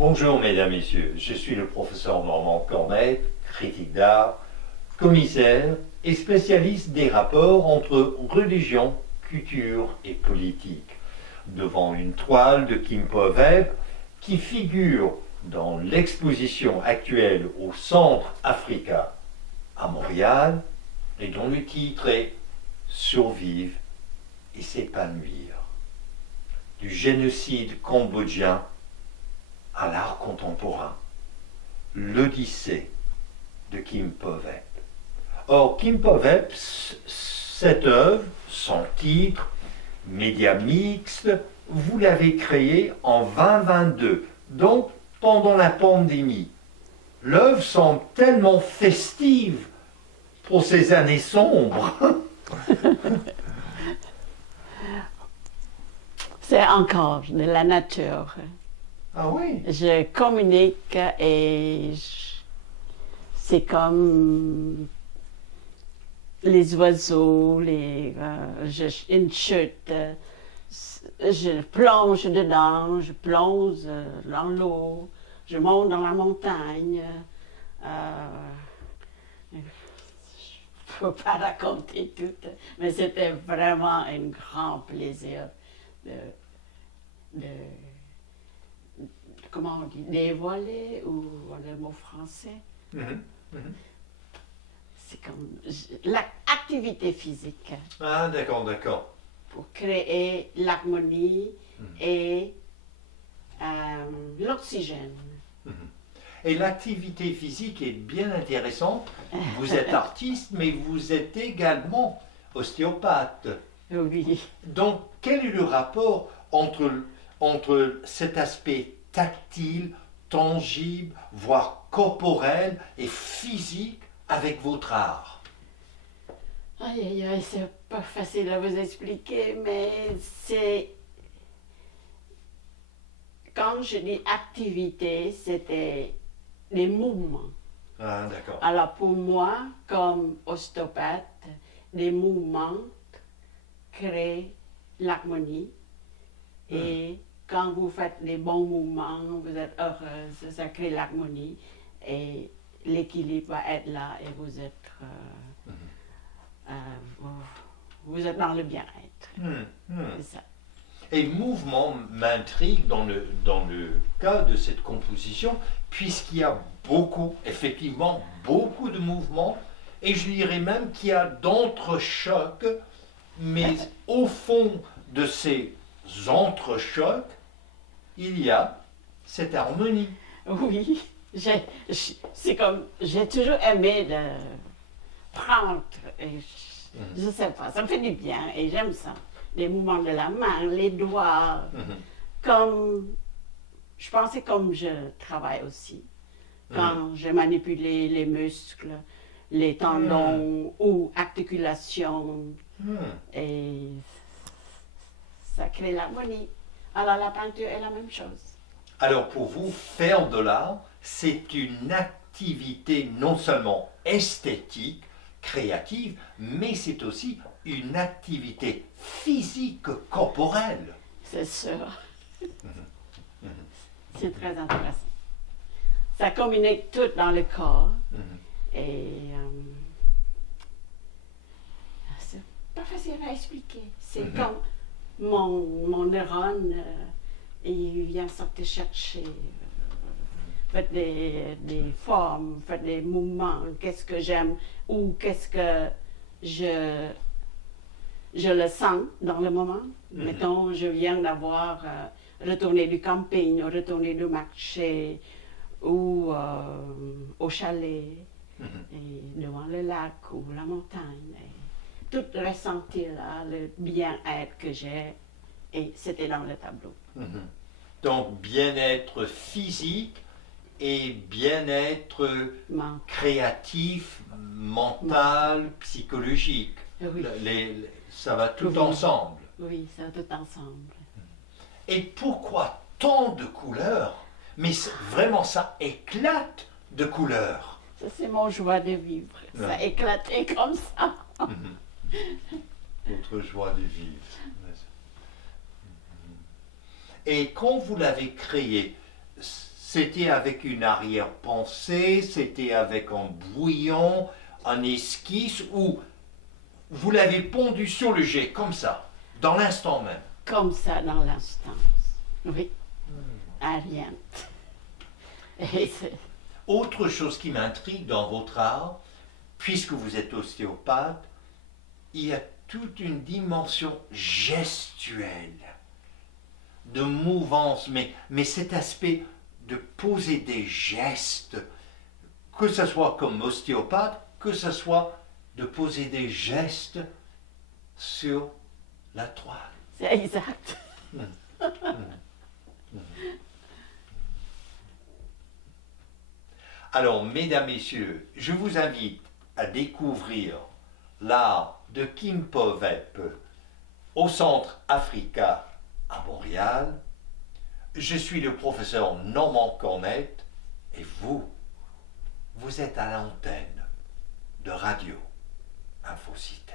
Bonjour mesdames, messieurs, je suis le professeur Normand Cornet, critique d'art, commissaire et spécialiste des rapports entre religion, culture et politique. Devant une toile de Kimpo Webb qui figure dans l'exposition actuelle au Centre Africa à Montréal et dont le titre est Survivre et s'épanouir. Du génocide cambodgien à l'art contemporain, l'Odyssée de Kimpo Webb. Or, Kimpo Webb, cette œuvre, son titre, Média mixte, vous l'avez créée en 2022, donc pendant la pandémie. L'œuvre semble tellement festive pour ces années sombres. C'est encore de la nature. Ah oui? Je communique et c'est comme les oiseaux, une chute. Je plonge dedans, je plonge dans l'eau, je monte dans la montagne. Je ne peux pas raconter tout, mais c'était vraiment un grand plaisir de comment on dit, dévoiler ou le mot français. C'est comme l'activité physique. Ah d'accord, d'accord. Pour créer l'harmonie et l'oxygène. Et l'activité physique est bien intéressante. Vous êtes artiste, mais vous êtes également ostéopathe. Oui. Donc, quel est le rapport entre cet aspect tactile, tangible, voire corporel et physique avec votre art? Aïe, aïe, aïe, c'est pas facile à vous expliquer, mais c'est... Quand je dis activité, c'était les mouvements. Ah, d'accord. Alors pour moi, comme ostéopathe, les mouvements créent l'harmonie. Et quand vous faites les bons mouvements, vous êtes heureuse, ça crée l'harmonie. Et l'équilibre va être là et vous êtes... vous êtes dans le bien-être. C'est ça. Et mouvement m'intrigue dans le cas de cette composition, puisqu'il y a effectivement beaucoup de mouvements, et je dirais même qu'il y a d'entrechocs, mais au fond de ces entrechocs, il y a cette harmonie. Oui, c'est comme, j'ai toujours aimé de prendre, je sais pas, ça me fait du bien et j'aime ça. Les mouvements de la main, les doigts, comme, je pensais comme je travaille aussi. Quand je manipulais les muscles, les tendons ou articulations, et ça crée l'harmonie. Alors la peinture est la même chose. Alors pour vous, faire de l'art, c'est une activité non seulement esthétique, créative, mais c'est aussi une activité physique, corporelle. C'est sûr. C'est très intéressant. Ça communique tout dans le corps. Et c'est pas facile à expliquer. C'est comme mon neurone, il vient sortir chercher. Faites des formes, faites des mouvements, qu'est-ce que j'aime ou qu'est-ce que je le sens dans le moment. Mettons, je viens d'avoir retourné du camping, retourné du marché ou au chalet, et devant le lac ou la montagne. Et tout ressentir là, le bien-être que j'ai, et c'était dans le tableau. Donc bien-être physique et bien-être créatif, mental, psychologique. Oui. Ça va tout ensemble. Oui, ça va tout ensemble. Et pourquoi tant de couleurs? Mais vraiment, ça éclate de couleurs. Ça, c'est mon joie de vivre. Ça éclatait comme ça. Votre joie de vivre. Et quand vous l'avez créé, C'était avec une arrière-pensée, c'était avec un brouillon, un esquisse, ou vous l'avez pondu sur le jet, comme ça, dans l'instant même. Comme ça, dans l'instant. Oui. Rien. Et c'est... Autre chose qui m'intrigue dans votre art, puisque vous êtes ostéopathe, il y a toute une dimension gestuelle, de mouvance, mais cet aspect de poser des gestes, que ce soit comme ostéopathe, que ce soit de poser des gestes sur la toile. C'est exact. Alors, mesdames, messieurs, je vous invite à découvrir l'art de Kimpo Wep au Centre Africa à Montréal. Je suis le professeur Normand Cornette et vous êtes à l'antenne de Radio Infocité.